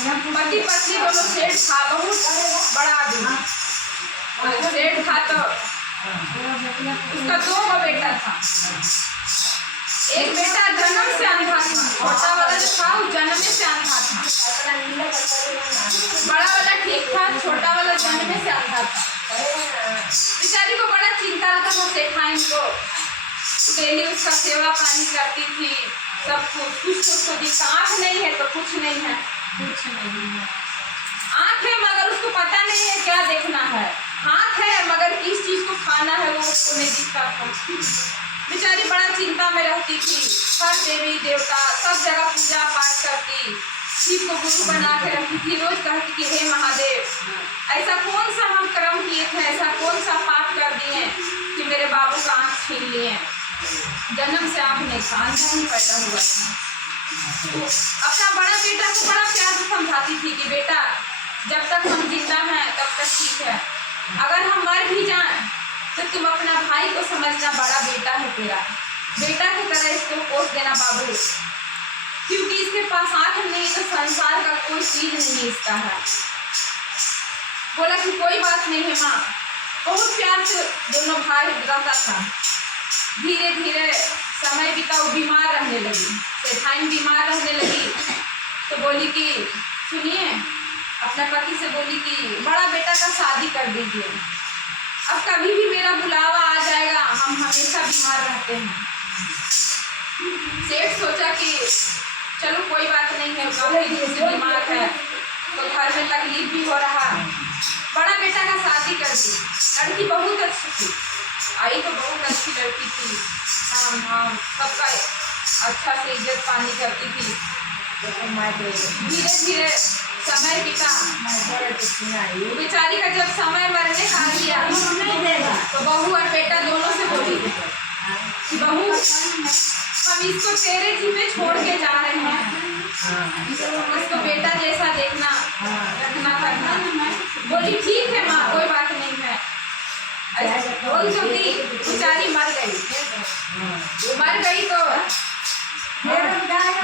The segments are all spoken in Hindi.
पति पत्नी दोनों सेठ था, बहुत बड़ा आदमी सेठ था। तो उसका 2 बेटा था। एक बेटा जन्म से अंधा था, छोटा वाला जो था वो जन्म से अंधा था। बड़ा वाला ठीक था, छोटा वाला जन्म से अंधा था। बेचारी को बड़ा चिंता रहता था सेठाइन को। डेली उसका सेवा पानी करती थी, सब कुछ उसको दिखता। आँख नहीं है तो कुछ नहीं है, कुछ नहीं है। आँख है मगर उसको पता नहीं है क्या देखना है। हाथ है मगर किस चीज़ को खाना है वो उसको नहीं दिखता था। बेचारी बड़ा चिंता में रहती थी। हर देवी देवता सब जगह पूजा पाठ करती, शिव को गुरु बना के रखती थी। रोज कहती कि हे महादेव, ऐसा कौन सा हम कर्म किए थे, ऐसा कौन सा पाप कर दिए कि मेरे बाबू का आँख छीन लिए। जन्म से आँख नहीं था, अंधा ही पैदा हुआ था। तो अपना बड़ा बेटा को बड़ा प्यार से समझाती थी कि बेटा जब तक हम जिंदा हैं तब तक ठीक है, अगर हम मर भी जाएं तो तुम अपना भाई को समझना, बड़ा बेटा है तेरा, बेटा की तरह इसको पोस देना बाबू, क्योंकि इसके पास आँख नहीं तो संसार का कोई चीज नहीं इसका है। बोला कि कोई बात नहीं है माँ। बहुत प्यार से दोनों भाई रहता था। धीरे धीरे समय बीता, वो बीमार रहने लगी, सेठाइन बीमार रहने लगी। तो बोली कि सुनिए, अपने पति से बोली कि बड़ा बेटा का शादी कर दीजिए, अब कभी भी मेरा बुलावा आ जाएगा, हम हमेशा बीमार रहते हैं। सेठ सोचा कि चलो कोई बात नहीं है, बीमार है तो घर में तकलीफ भी हो रहा। बड़ा बेटा का शादी कर दी। लड़की बहुत अच्छी थी, आई तो बहुत अच्छी लड़की थी, हाँ सबका अच्छा से इज्जत पानी करती थी। धीरे धीरे समय बीता। बेचारी का जब समय मरने का आ गया तो बहू और बेटा दोनों से बोली कि बहू हम इसको तेरे जी में छोड़ के जा रहे हैं, इसको बेटा जैसा देखना रखना करना। बोली ठीक है माँ, कोई बात नहीं है। बोल तो दी, बेचारी मर गई। तो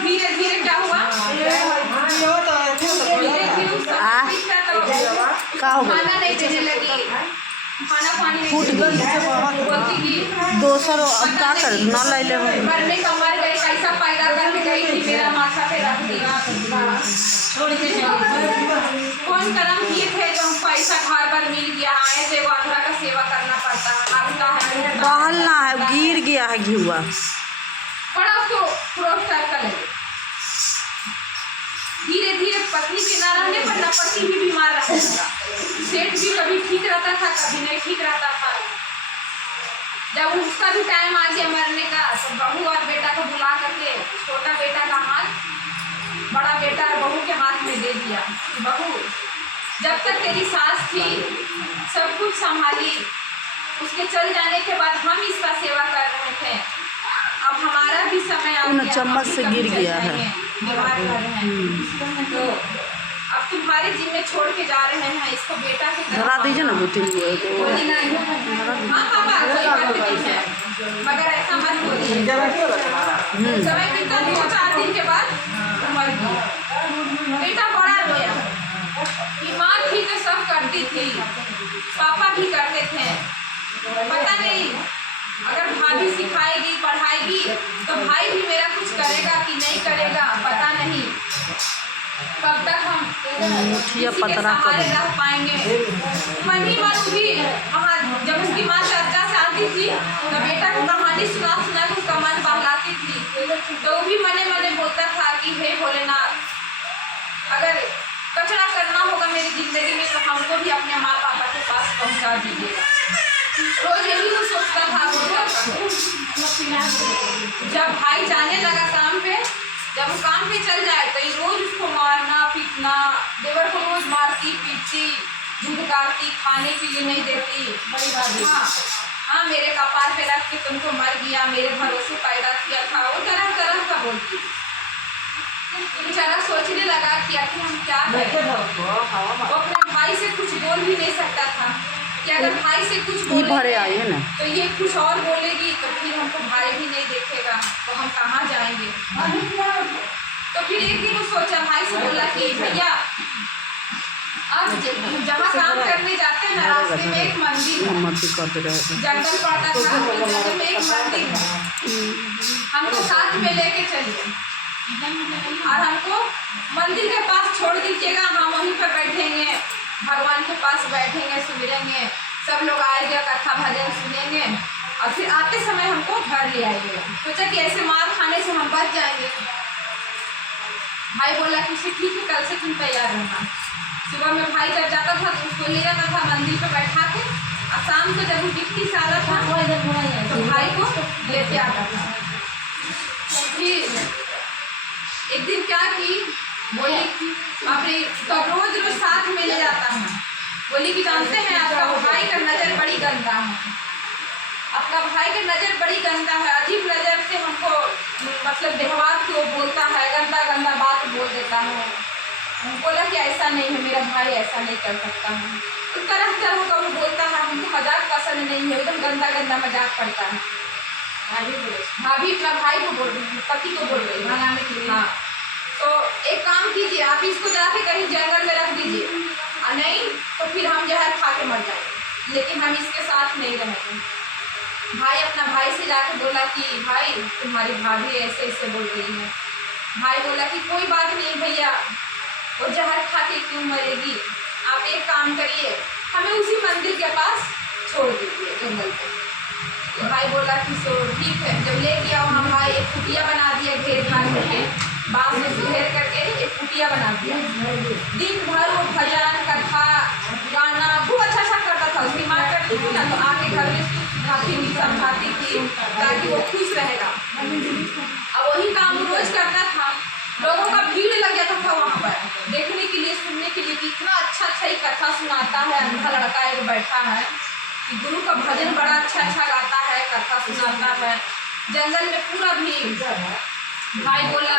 धीरे धीरे क्या हुआ, खाना नहीं देने लगी, खाना पानी नहीं बोलती कि दोसर अब क्या कर ना ले ले मरने का मर गई, कैसा पैदा करके गई थी, मेरा माथा पे रख दिया। कौन कर्म किए थे जो हम पैसा घर पर मिल गया, आए थे वो अंधा का सेवा करना पड़ता है, बहलना है, गिर गया है घिउआ। बड़ा उसको प्रोत्साहन कर लगे। धीरे धीरे पत्नी के न रहने पर न पति भी बीमार रहने लगा। सेठ भी कभी ठीक रहता था, कभी नहीं ठीक रहता था। जब उसका भी टाइम आ गया मरने का तो बहू और बेटा को बुला करके छोटा बेटा का हाथ बड़ा बेटा और बहू के हाथ में दे दिया कि बहू जब तक तेरी सास थी सब कुछ संभाली, उसके चल जाने के बाद हम इसका सेवा कर रहे थे, अब हमारा भी समय आ गया, चम्मच से गिर गया है, बीमार कर रहे हैं, तो अब तुम्हारे जिम्मे छोड़ के जा रहे हैं, इसको बेटा के धरा दीजिए ना दो तीन बोली नहीं। हाँ पापा कोई बात नहीं है, मगर ऐसा मत बोलिए। समय बीता 2-4 दिन के बाद मर गई। बेटा बड़ा रोया, बीमार थी तो सब करती थी, पापा भी करते थे। पता नहीं अगर भाभी सिखाएगी पढ़ाएगी तो भाई भी मेरा कुछ करेगा कि नहीं करेगा, पता नहीं कब तक हम किसी के सहारे रह पाएंगे। मन ही मन भी वहाँ जब उसकी माँ चर्चा से आती थी तो बेटा को कहानी सुना सुना के उसका मन बहलाती थी, तो वो भी मने मने बोलता था कि हे भोलेनाथ, अगर कचरा करना होगा मेरी जिंदगी में तो हमको भी अपने माँ पापा के पास पहुँचा दीजिएगा। रोज यही वो सोचता था, बोलता था। जब भाई जाने लगा काम पे, जब वो काम पे चल जाए तो ये रोज उसको मारना पीटना, देवर को रोज मारती पीटती, झुटकारती, खाने के लिए नहीं देती। बड़ी बात हाँ मेरे कपार पे रख के तुमको मर गया, मेरे भरोसे पैदा किया था, वो तरह तरह का बोलती। बेचारा सोचने लगा कि आखिर हम क्या करें। वो अपने भाई से कुछ बोल भी नहीं सकता था कि अगर भाई से कुछ बोलेंगे ना तो ये कुछ और बोलेगी तो फिर हमको भाई भी नहीं देखेगा, तो हम कहाँ जाएंगे। तो फिर एक दिन वो सोचा भाई से बोला कि भैया अब जहाँ काम करने जाते हैं ना, रास्ते में एक मंदिर है, जंगल पड़ता था, तो जंगल में एक मंदिर है, हमको साथ में लेके चलिए और हमको मंदिर के पास छोड़ दीजिएगा। हम वहीं पर बैठेंगे, भगवान के पास बैठेंगे, सुमिरेंगे, सब लोग आएंगे, कथा भजन सुनेंगे और फिर आते समय हमको घर ले आएंगे। सोचा कि ऐसे मार खाने से हम बच जाएंगे। भाई बोला कि ठीक है, कल से तुम तैयार रहना। सुबह में भाई जब जाता था तो उसको ले जाता था मंदिर पे बैठा के, और शाम को जब वो गिट्टी से आता था तो भाई को लेके आता था। फिर एक दिन क्या की, बोली कि अपने तो रोज रोज साथ में ले जाता है। बोली कि जानते हैं आपका भाई का नज़र बड़ी गंदा है, आपका भाई का नज़र बड़ी गंदा है, अजीब नज़र से हमको मतलब व्यवहार को बोलता है, गंदा गंदा बात बोल देता है। बोला कि ऐसा नहीं है, मेरा भाई ऐसा नहीं कर सकता है। तो तरह तरह का वो बोलता है, हमको मजाक पसंद नहीं है, एकदम गंदा गंदा मजाक करता है। भाभी अपना भाई को बोल रही, पति को बोल रही मनाने के लिए। हाँ, तो एक काम कीजिए, आप इसको जाके कहीं जंगल में रख दीजिए, और नहीं तो फिर हम जहर खा के मर जाएंगे, लेकिन हम इसके साथ नहीं रहेंगे। भाई अपना भाई से जाके बोला कि भाई तुम्हारी भाभी ऐसे ऐसे बोल रही है। भाई बोला कि कोई बात नहीं भैया, वो जहर खा के क्यों मरेगी, आप एक काम करिए, हमें उसी मंदिर के पास छोड़ दीजिए जंगल पे। तो भाई बोला कि सो ठीक है। जब ले गया वहाँ भाई एक कुटिया बना दिया, घेर घार करके, बांस में घेर करके एक कुटिया बना दिया। दिन भर वो भजन कथा गाना खूब अच्छा करता था। उसकी माँ करती थी ना, तो आके घर में खाती थी, समझाती थी ताकि वो खुश रहेगा। अब वही काम रोज करता था। लोगों का भीड़ लग जाता था वहाँ पर देखने के लिए, सुनने के लिए कि इतना अच्छा अच्छा ही कथा सुनाता है। अंधा लड़का एक बैठा है कि गुरु का भजन बड़ा अच्छा गाता है, कथा सुनाता है। जंगल में पूरा भीड़। भाई बोला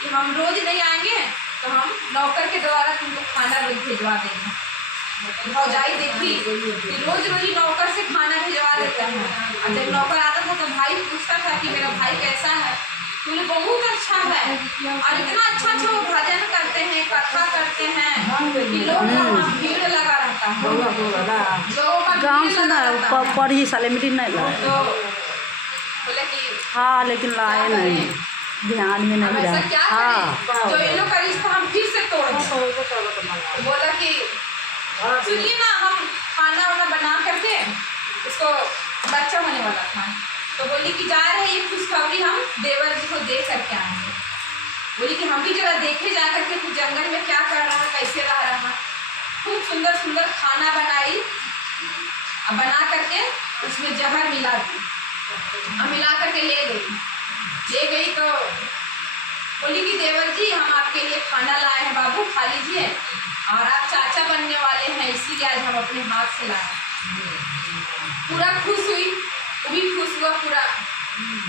कि हम रोज नहीं आएंगे तो हम नौकर के द्वारा तुमको खाना रोज भिजवा देंगे। भौजाई देखी कि रोज रोज नौकर से खाना भिजवा देता है। और जब नौकर आता था तो भाई पूछता था कि मेरा भाई कैसा है, बोले बहुत अच्छा है, और इतना अच्छा अच्छा वो भजन करते हैं, कथा करते हैं कि लोग वहाँ भीड़ लगा रहता है, लोगों का गाँव भीड़ से लगा ना रहता है। पढ़ी साले मीटिंग नहीं लाए। तो बोले कि हाँ, लेकिन लाए नहीं, ध्यान में अब नहीं ऐसा रहा। क्या हाँ, करें, जो इन लोग का रिश्ता हम फिर से तोड़ दें। बोला कि सुनिए ना, हम खाना वाना बना करके उसको बच्चा होने वाला था, तो बोली कि जा रहे ये खुशखबरी हम देवर जी को दे करके आएंगे। बोली कि हम भी जरा देखे जा करके तो जंगल में क्या कर रहा है, कैसे रह रहा है। खूब सुंदर सुंदर खाना बनाई, अब बना करके उसमें जहर मिला दी, अब मिला करके ले गई तो बोली कि देवर जी हम आपके लिए खाना लाए हैं, बाबू खा लीजिए, और आप चाचा बनने वाले हैं इसीलिए आज हम अपने हाथ से लाए। पूरा खुश हुई, वो भी खुश हुआ पूरा।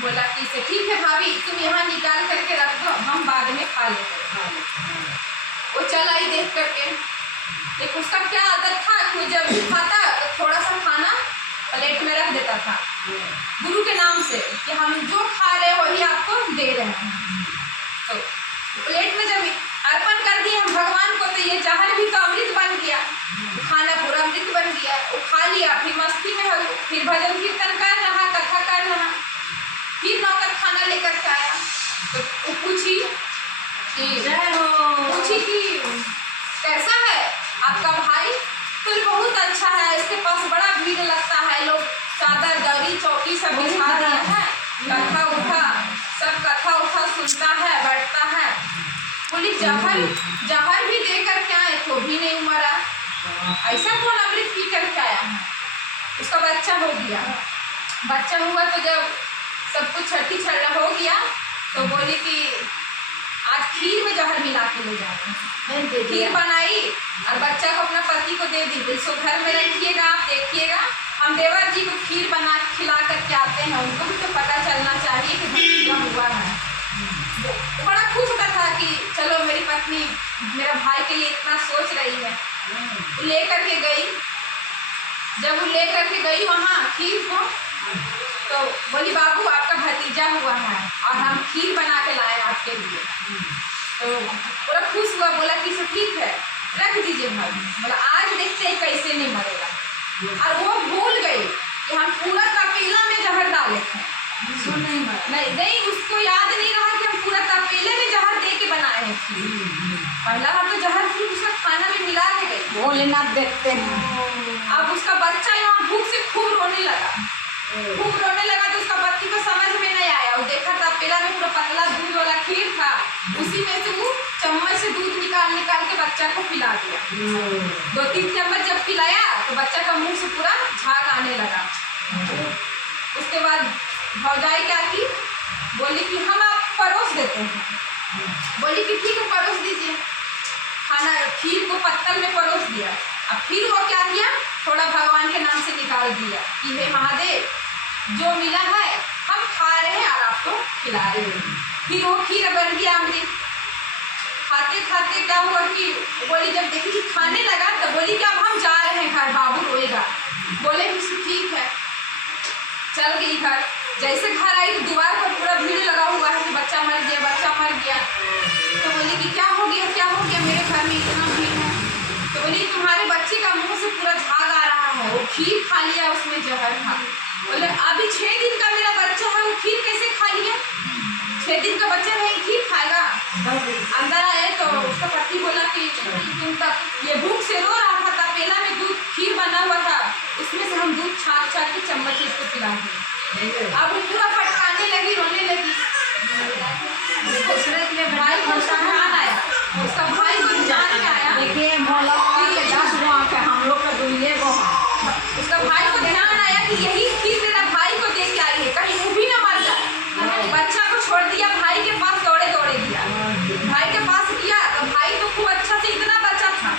बोला कि इसे ठीक है भाभी, तुम यहाँ निकाल करके रख दो, हम बाद में खा लेंगे। वो चल आई देख करके। देखो उसका क्या आदत था कि वो जब भी खाता तो थोड़ा सा खाना प्लेट में रख देता था, गुरु के नाम से कि हम जो खा रहे हैं वही आपको दे रहे हैं। तो प्लेट में जब अर्पण कर दिए हम भगवान को, तो ये जहर भी तो अमृत बन गया, खाना पूरा अमृत बन गया। वो खा लिया, फिर मस्ती में हो, फिर भजन कीर्तन कर रहा, कथा कर रहा। फिर नौकर खाना लेकर के आया तो वो पूछी कि कैसा है आपका भाई। तो बहुत अच्छा है, इसके पास बड़ा भीड़ लगता है, लोग चादर दरी चौकी सब बिछा दिया है, कथा उठा सब कथा उठा सुनता है, बैठता है। बोली जहर भी दे करके आए तो भी नहीं मरा, ऐसा कौन अमृत पी करके आया है। उसका बच्चा हो गया। बच्चा हुआ तो जब सब कुछ छठी छड़ा हो गया तो बोली कि आज खीर में जहर मिला के ले जाए। खीर बनाई और बच्चा को अपना पति को दे दी, इसको घर में रखिएगा, आप देखिएगा, हम देवर जी को खीर बना के खिला करके आते हैं, उनको भी तो पता चलना चाहिए कि भतीजा हुआ है। तो बड़ा खुश होता था कि चलो मेरी पत्नी मेरा भाई के लिए इतना सोच रही है। ले करके गई, जब वो ले करके गई वहाँ खीर को, तो बोली बाबू आपका भतीजा हुआ है और हम खीर बना के लाए आपके लिए। तो पूरा खुश हुआ, बोला कि सब ठीक है रख दीजिए भाभी। बोला आज देखते हैं कैसे नहीं मरेगा। और वो भूल गई कि हम पूरा तपेला में जहर डाले थे। नहीं उसको याद नहीं रहा कि हम पूरा तपेले में जहर दे के बनाए हैं खीर। पहला बार तो जहर खीर उसका खाना में मिला के गई। भोलेनाथ देखते हैं। अब उसका बच्चा यहाँ भूख से खूब रोने लगा तो उसका बच्ची को समझ में नहीं आया। वो देखा तपेला में पूरा पतला दूध वाला खीर था, उसी में से वो चम्मच से दूध निकाल के बच्चा को पिला दिया। 2-3 चम्मच जब पिलाया तो बच्चा का मुंह से पूरा झाग आने लगा। उसके बाद भौजाई क्या की, बोली कि हम आप परोस देते हैं। बोली कि ठीक है परोस दीजिए। खाना खीर को पत्तल में परोस दिया। अब फिर वो क्या किया, थोड़ा भगवान के नाम से निकाल दिया कि हे महादेव जो मिला है हम खा रहे हैं और आपको खिला रहे हैं। फिर वो खीर बन गया अमृत। खाते खाते क्या हुआ कि बोली जब देखी कि खाने लगा तो बोली कि अब हम जा रहे हैं घर, बाबू रोएगा। बोले कि ठीक है, चल गई घर। जैसे घर आई तो द्वार पर पूरा भीड़ लगा हुआ है कि बच्चा मर गया। तो बोली कि क्या हो गया मेरे घर में इतना भीड़ है। तो बोली तुम्हारे बच्चे का मुंह से पूरा झाग आ रहा है, वो खीर खा लिया उसमें जहर था। बोले अभी 6 दिन का मेरा बच्चा है, वो खीर कैसे खा लिया? 6 दिन का बच्चा नहीं खीर खाएगा। अंदर आए तो उसका पति बोला कि तुम तब ये भूख से रो रहा था, तपेला में दूध खीर बना हुआ था, उसमें से हम दूध छान के चम्मच इसको पिला दिए। अब वो पूरा पटकाने लगी, रोने लगी। भाई को उसका ध्यान आया, उसका भाई को ध्यान में आया। देखिए मौला के 10 गाँव के हम लोग का 2 गो। उसका भाई को ध्यान आया कि यही खीर मेरा भाई को दे के आई है, कहीं वो भी ना मर जाए। बच्चा को छोड़ दिया, भाई के पास दौड़े गया। भाई के पास गया तो भाई तो खूब अच्छा से इतना बच्चा था,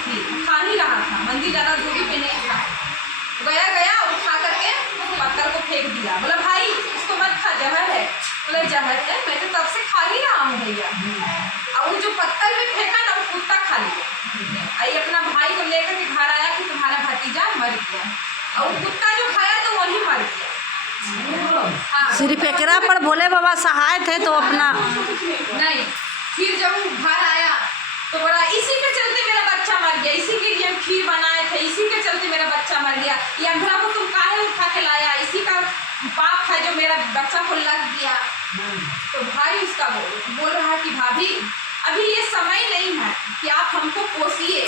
खा ही रहा था, मंदिर ज़्यादा दूरी पे नहीं था। गया उठा करके पत्थर को फेंक दिया। बोला भाई इसको मत खा, जहर है। बोला जहर है, मैं तो तब से खा ही रहा हूँ भैया। और वो जो पत्थर में फेंका ना वो कुत्ता खा लिया। आई अपना भाई को लेकर के घर आया कि तुम्हारा भतीजा मर गया। और कुत्ता जो खाया तो वही मर गया। हाँ, सिर्फ एकरा पर भोले बाबा सहाय थे तो अपना नहीं। फिर जब वो घर आया तो बोला इसी के चलते मेरा बच्चा मर गया, इसी के लिए हम खीर बनाए थे, इसी के चलते मेरा बच्चा मर गया। ये अंधरा को तुम काहे उठा के लाया, इसी का पाप है जो मेरा बच्चा को लग गया। तो भाई उसका बोल रहा है कि भाभी अभी ये समय नहीं है कि आप हमको पोसिए,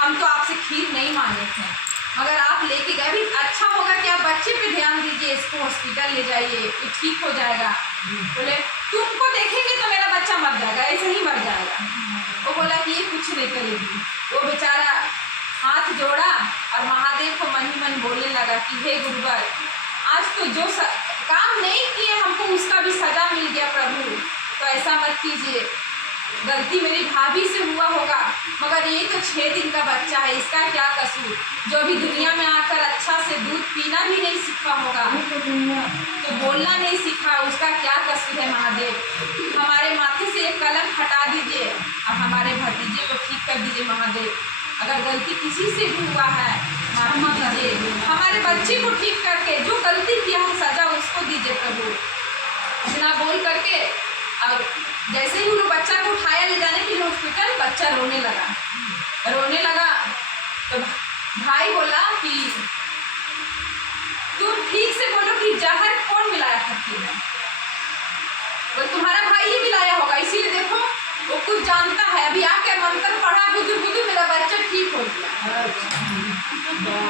हम तो आपसे खीर नहीं मांगे थे, मगर आप लेके गए। अभी अच्छा होगा कि आप बच्चे पे ध्यान दीजिए, इसको हॉस्पिटल ले जाइए, ये ठीक हो जाएगा। बोले तुमको देखेंगे तो मेरा बच्चा मर जाएगा, ऐसे ही मर जाएगा। वो बोला कि ये कुछ नहीं करेगी। वो बेचारा हाथ जोड़ा और महादेव को मन ही मन बोलने लगा कि हे गुरुवर, आज तो जो काम नहीं किए हमको उसका भी सजा मिल गया प्रभु, तो ऐसा मत कीजिए। गलती मेरी भाभी से हुआ होगा, मगर ये तो 6 दिन का बच्चा है, इसका क्या कसूर? जो अभी दुनिया में आकर अच्छा से दूध पीना भी नहीं सीखा होगा, तो बोलना नहीं सीखा, उसका क्या कसूर है? महादेव हमारे माथे से एक कलंक हटा दीजिए और हमारे भतीजे को ठीक कर दीजिए। महादेव अगर गलती किसी से भी हुआ है माफ कीजिए, हमारे बच्चे को ठीक करके जो गलती किया है सजा उसको दीजिए प्रभु। इतना बोल करके और जैसे ही उन्होंने बच्चा को उठाया ले जाने के लिए हॉस्पिटल, बच्चा रोने लगा तो भाई बोला कि तुम ठीक से बोलो कि जहर कौन मिलाया था खीर में? बोले तुम्हारा भाई ही मिलाया होगा, इसीलिए देखो वो कुछ जानता है। अभी आके मंत्र पढ़ा, बुद्धू मेरा बच्चा ठीक हो गया।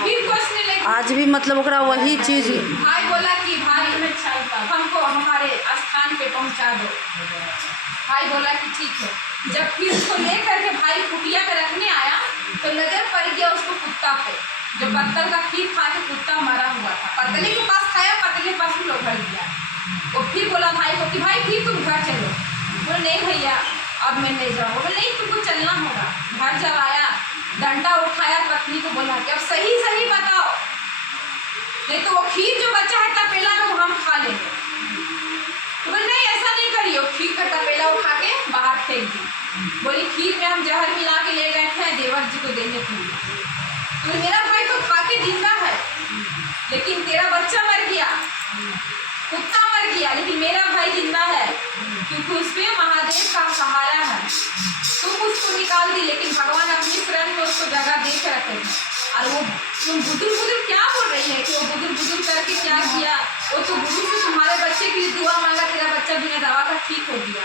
फिर क्वेश्चन लेके आज भी मतलब ओकरा वही चीज। भाई बोला कि भाई हमको हमारे स्थान पे पहुंचा दो। भाई बोला कि ठीक है। जब फिर उसको ले करके भाई कुटिया पे रखने आया तो नजर पड़ गया उसको कुत्ता पे, जो पत्तल का खीर खा के कुत्ता मरा हुआ था। पतले के पास खाया, पतले के पास लोग भर दिया। वो फिर बोला भाई को कि भाई फिर तुम घर चलो। बोले नहीं भैया अब मैं नहीं जाऊँगा। बोले नहीं तुमको चलना होगा। घर जब आया डंडा उठाया, पत्नी को बोला कि अब सही बताओ, नहीं तो वो खीर जो बचा है तपेला में वो हम खा लेंगे। तो बोले नहीं ऐसा नहीं करियो, खीर का तपेला उठा के बाहर फेंक दी। बोली खीर में हम जहर मिला के ले गए थे देवर जी को देने के लिए। तो मेरा भाई तो खा के जिंदा है, लेकिन तेरा बच्चा मर गया, कुत्ता मर गया, लेकिन मेरा भाई जिंदा है क्योंकि उसमें महादेव का सहारा है। तुम उसको निकाल निकाल दी, लेकिन भगवान अपनी प्रेम में उसको जगह दे के रखे थे। और वो तुम बुजुर्ग क्या बोल रही है कि वो बुजुर्ग करके क्या किया? वो तो गुरु से तुम्हारे बच्चे के लिए दुआ मांगा, तेरा बच्चा बिना दवा का ठीक हो गया।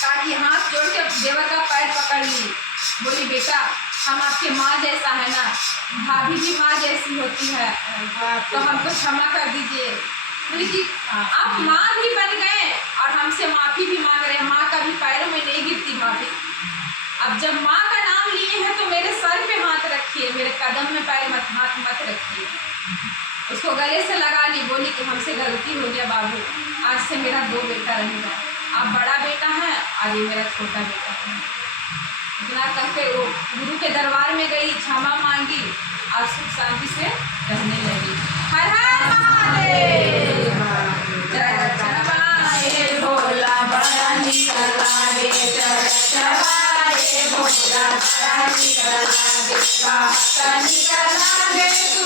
ताकि हाथ जोड़ के देवर का पैर पकड़ ली, बोली बेटा हम आपके माँ जैसा है ना, भाभी भी माँ जैसी होती है, तो हमको क्षमा कर दीजिए। बोली कि आप माँ भी बन गए और हमसे माफ़ी भी मांग रहे हैं। माँ का भी पैरों में नहीं गिरती माफ़ी। अब जब माँ का नाम लिए हैं तो मेरे सर पे हाथ रखिए, मेरे कदम में पैर हाथ मत रखिए। उसको गले से लगा ली, बोली कि हमसे गलती हो गया बाबू, आज से मेरा 2 बेटा रहेगा, आप बड़ा बेटा है और ये मेरा छोटा बेटा है। इतना करके वो गुरु के दरबार में गई, क्षमा मांगी और सुख शांति से रहने लगी। हर हर महादेव। चढ़ाए भोला बड़ा निकल आगे, चढ़ाए भोला बड़ा निकल आगे, निकल आगे तू